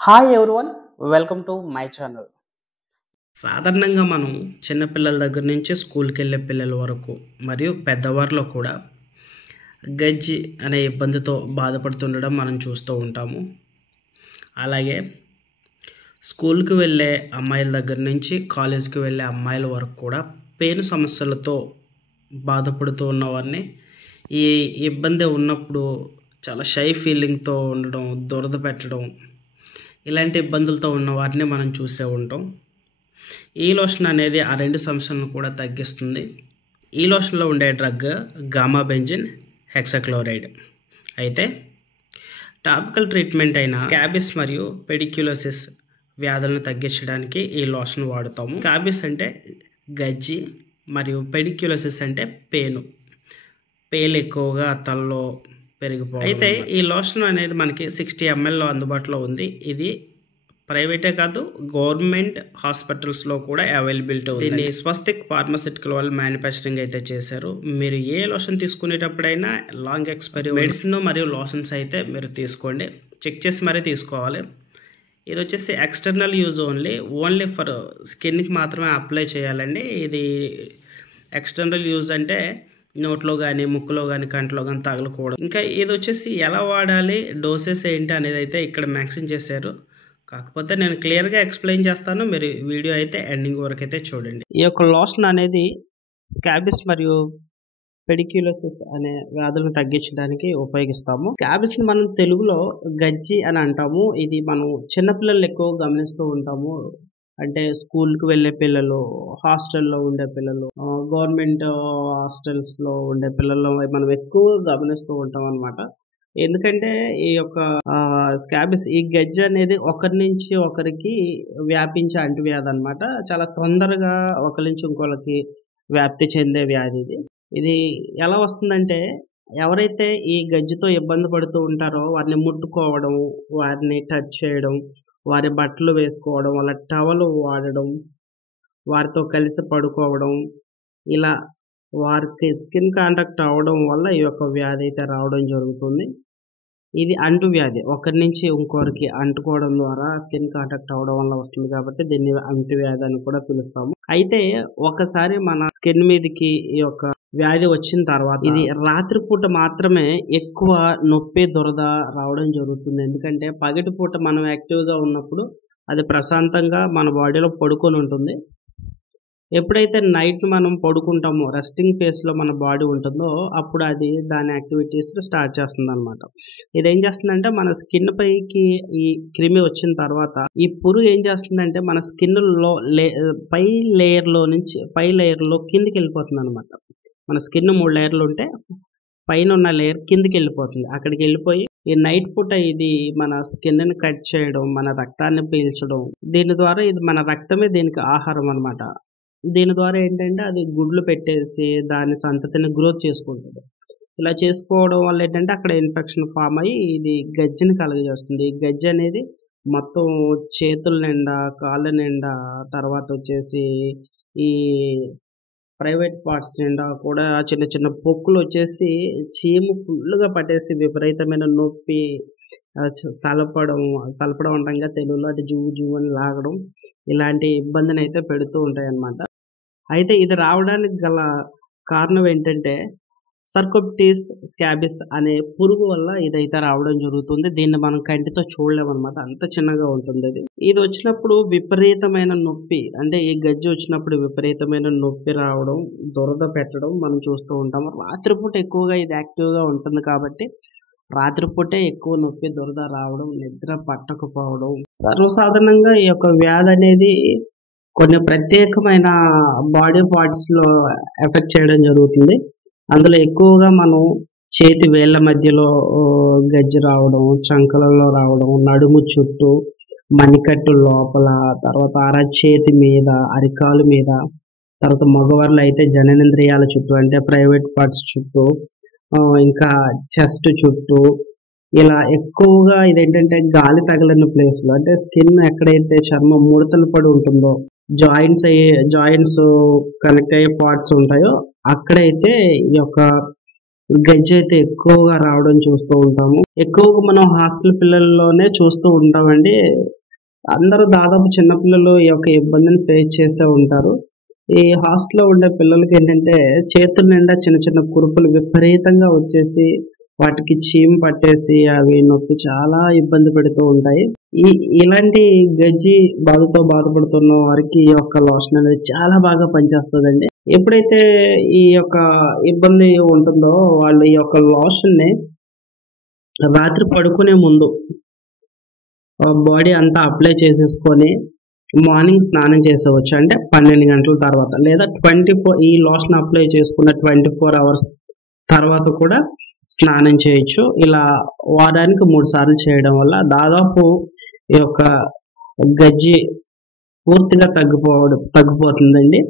Hi everyone, welcome to my channel. సాధారణంగా మనం చిన్నపిల్లల దగ్గర నుంచి స్కూల్కి వెళ్ళే పిల్లల వరకు మరియు పెద్దవారిలో కూడా గజ్జి అనే ఇబ్బందితో బాధపడుతుండడం మనం చూస్తూ ఉంటాము. అలాగే స్కూల్కి వెళ్ళే అమ్మాయిల దగ్గర నుంచి కాలేజీకి వెళ్ళే అమ్మాయిల వరకు కూడా పెయిన్ సమస్యలతో బాధపడుతూ ఉన్నవారిని ఈ ఇబ్బంది ఉన్నప్పుడు చాలా షై ఫీలింగ్తో ఉండడం, దురద పెట్టడం, ఇలాంటి ఇబ్బందులతో ఉన్న వారిని మనం చూసే ఉంటాం. ఈ లోషన్ అనేది ఆ రెండు సమస్యలను కూడా తగ్గిస్తుంది. ఈ లోషన్లో ఉండే డ్రగ్ గామాబెంజిన్ హెక్సాక్లోరైడ్. అయితే టాపికల్ ట్రీట్మెంట్ అయిన స్కాబిస్ మరియు పెడిక్యులోసిస్ వ్యాధులను తగ్గించడానికి ఈ లోషన్ వాడుతాము. స్కాబిస్ అంటే గజ్జి మరియు పెడిక్యులోసిస్ అంటే పేలు ఎక్కువగా తలలో పెరిగిపోవడం. అయితే ఈ లోషన్ అనేది మనకి 60 ml అందుబాటులో ఉంది. ఇది ప్రైవేటే కాదు, గవర్నమెంట్ హాస్పిటల్స్లో కూడా అవైలబిలిటీ ఉంది. దీన్ని స్వస్తిక్ ఫార్మాసిటికల్ వాళ్ళు మ్యానుఫ్యాక్చరింగ్ అయితే చేశారు. మీరు ఏ లోషన్ తీసుకునేటప్పుడైనా లాంగ్ ఎక్స్పైరీ మెడిసిన్ మరియు లోషన్స్ అయితే మీరు తీసుకోండి, చెక్ చేసి మరీ తీసుకోవాలి. ఇది వచ్చేసి ఎక్స్టర్నల్ యూజ్ ఓన్లీ ఫర్ స్కిన్కి మాత్రమే అప్లై చేయాలండి. ఇది ఎక్స్టర్నల్ యూజ్ అంటే నోట్లో కానీ, ముక్కులో కానీ, కంట్లో కానీ తగలకూడదు. ఇంకా ఇది వచ్చేసి ఎలా వాడాలి, డోసెస్ ఏంటి అనేది అయితే ఇక్కడ మెన్షన్ చేశారు. కాకపోతే నేను క్లియర్గా ఎక్స్ప్లెయిన్ చేస్తాను, మీరు వీడియో అయితే ఎండింగ్ వరకు అయితే చూడండి. ఈ యొక్క లోషన్ అనేది స్కాబిస్ మరియు పెడిక్యులోసిస్ అనే వ్యాధులను తగ్గించడానికి ఉపయోగిస్తాము. స్కాబిస్ని మనం తెలుగులో గజ్జి అని అంటాము. ఇది మనం చిన్నపిల్లలు ఎక్కువ గమనిస్తూ ఉంటాము. అంటే స్కూల్కి వెళ్ళే పిల్లలు, హాస్టల్లో ఉండే పిల్లలు, గవర్నమెంట్ హాస్టల్స్లో ఉండే పిల్లలు మనం ఎక్కువ గమనిస్తూ ఉంటాం అన్నమాట. ఎందుకంటే ఈ యొక్క స్కాబిస్, ఈ గజ్జి అనేది ఒకరి నుంచి ఒకరికి వ్యాపించే అంటువ్యాధి అనమాట. చాలా తొందరగా ఒకరి నుంచి ఇంకోళ్ళకి వ్యాప్తి చెందే వ్యాధి ఇది. ఇది ఎలా వస్తుందంటే, ఎవరైతే ఈ గజ్జితో ఇబ్బంది పడుతూ ఉంటారో వారిని ముట్టుకోవడం, వారిని టచ్ చేయడం, వారి బట్టలు వేసుకోవడం, వాళ్ళ టవల్ వాడడం, వారితో కలిసి పడుకోవడం, ఇలా వారికి స్కిన్ కాంటాక్ట్ అవ్వడం వల్ల ఈ యొక్క వ్యాధి అయితే రావడం జరుగుతుంది. ఇది అంటువ్యాధి, ఒకరి నుంచి ఇంకొకరికి అంటుకోవడం ద్వారా స్కిన్ కాంటాక్ట్ అవ్వడం వల్ల వస్తుంది కాబట్టి దీన్ని అంటువ్యాధి అని కూడా పిలుస్తాము. అయితే ఒకసారి మన స్కిన్ మీదకి ఈ యొక్క వ్యాధి వచ్చిన తర్వాత ఇది రాత్రిపూట మాత్రమే ఎక్కువ నొప్పి, దురద రావడం జరుగుతుంది. ఎందుకంటే పగటిపూట మనం యాక్టివ్గా ఉన్నప్పుడు అది ప్రశాంతంగా మన బాడీలో పడుకొని ఉంటుంది. ఎప్పుడైతే నైట్ మనం పడుకుంటామో, రెస్టింగ్ ఫేస్లో మన బాడీ ఉంటుందో అప్పుడు అది దాని యాక్టివిటీస్ స్టార్ట్ చేస్తుంది అనమాట. ఇదేం చేస్తుందంటే, మన స్కిన్ పైకి ఈ క్రిమి వచ్చిన తర్వాత ఈ పురుగు ఏం చేస్తుందంటే మన స్కిన్లో పై లేయర్లో కిందికి వెళ్ళిపోతుంది అనమాట. మన స్కిన్ 3 లేయర్లు ఉంటే పైన ఉన్న లేయర్ కిందికి వెళ్ళిపోతుంది. అక్కడికి వెళ్ళిపోయి ఈ నైట్ పూట ఇది మన స్కిన్ని కట్ చేయడం, మన రక్తాన్ని పీల్చడం, దీని ద్వారా ఇది మన రక్తమే దీనికి ఆహారం అనమాట. దీని ద్వారా ఏంటంటే అది గుడ్లు పెట్టేసి దాని సంతతిని గ్రోత్ చేసుకుంటుంది. ఇలా చేసుకోవడం వల్ల ఏంటంటే అక్కడ ఇన్ఫెక్షన్ ఫామ్ అయ్యి ఇది గజ్జిని కలుగజేస్తుంది. ఈ గజ్జి అనేది మొత్తం చేతుల నిండా, కాళ్ళ నిండా, తర్వాత వచ్చేసి ఈ ప్రైవేట్ పార్ట్స్ నిండా కూడా చిన్న చిన్న పొక్కులు వచ్చేసి చీము ఫుల్గా పట్టేసి విపరీతమైన నొప్పి, సలపడం అంటాంగా తెలుగులో, అది జువ్వు జువ్వు అని లాగడం, ఇలాంటి ఇబ్బందిని అయితే పెడుతూ ఉంటాయి అన్నమాట. అయితే ఇది రావడానికి గల కారణం ఏంటంటే సర్కోప్టిస్ స్కాబిస్ అనే పురుగు వల్ల ఇదైతే రావడం జరుగుతుంది. దీన్ని మనం కంటితో చూడలేమన్నమాట, అంత చిన్నగా ఉంటుంది ఇది. ఇది వచ్చినప్పుడు విపరీతమైన నొప్పి, అంటే ఈ గజ్జి వచ్చినప్పుడు విపరీతమైన నొప్పి రావడం, దురద పెట్టడం మనం చూస్తూ ఉంటాము. రాత్రిపూట ఎక్కువగా ఇది యాక్టివ్గా ఉంటుంది కాబట్టి రాత్రిపూటే ఎక్కువ నొప్పి, దురద రావడం, నిద్ర పట్టకపోవడం. సర్వసాధారణంగా ఈ యొక్క వ్యాధి అనేది కొన్ని ప్రత్యేకమైన బాడీ పార్ట్స్లో ఎఫెక్ట్ చేయడం జరుగుతుంది. అందులో ఎక్కువగా మనం చేతి వేళ్ళ మధ్యలో గజ్జి రావడం, చంకలలో రావడం, నడుము చుట్టూ, మణికట్టు లోపల, తర్వాత అరచేతి మీద, అరికాలు మీద, తర్వాత మగవాళ్ళు అయితే జననేంద్రియాల చుట్టూ అంటే ప్రైవేట్ పార్ట్స్ చుట్టూ, ఇంకా చెస్ట్ చుట్టూ, ఇలా ఎక్కువగా ఇదేంటంటే గాలి తగలని ప్లేస్లో, అంటే స్కిన్ ఎక్కడైతే చర్మం ముడతలు పడి ఉంటుందో, జాయింట్స్ కనెక్ట్ అయ్యే పార్ట్స్ ఉంటాయో అక్కడైతే ఈ యొక్క గజ్జి అయితే ఎక్కువగా రావడం చూస్తూ ఉంటాము. ఎక్కువగా మనం హాస్టల్ పిల్లల్లోనే చూస్తూ ఉంటామండి. అందరూ దాదాపు చిన్నపిల్లలు ఈ యొక్క ఇబ్బందిని ఫేస్ చేసే ఉంటారు. ఈ హాస్టల్‌లో ఉండే పిల్లలకేంటంటే చేతుల నిండా చిన్న చిన్న కురుపులు విపరీతంగా వచ్చేసి వాటికి చీము పట్టేసి అవి నొప్పి చాలా ఇబ్బంది పెడుతూ ఉంటాయి. ఇలాంటి గజ్జి బాధతో బాధపడుతున్న వారికి ఈ యొక్క లోషన్ అనేది చాలా బాగా పనిచేస్తదండి. ఎప్పుడైతే ఈ యొక్క ఇబ్బంది ఉంటుందో వాళ్ళు ఈ యొక్క లోషన్‌ని రాత్రి పడుకునే ముందు బాడీ అంతా అప్లై చేసేసుకొని మార్నింగ్ స్నానం చేసేవచ్చు. అంటే 12 గంటల తర్వాత లేదా 24 ఈ లోషన్ అప్లై చేసుకున్న 24 అవర్స్ తర్వాత కూడా స్నానం చేయొచ్చు. ఇలా వారానికి 3 సార్లు చేయడం వల్ల దాదాపు ఈ యొక్క గజ్జి పూర్తిగా తగ్గిపోతుందండి.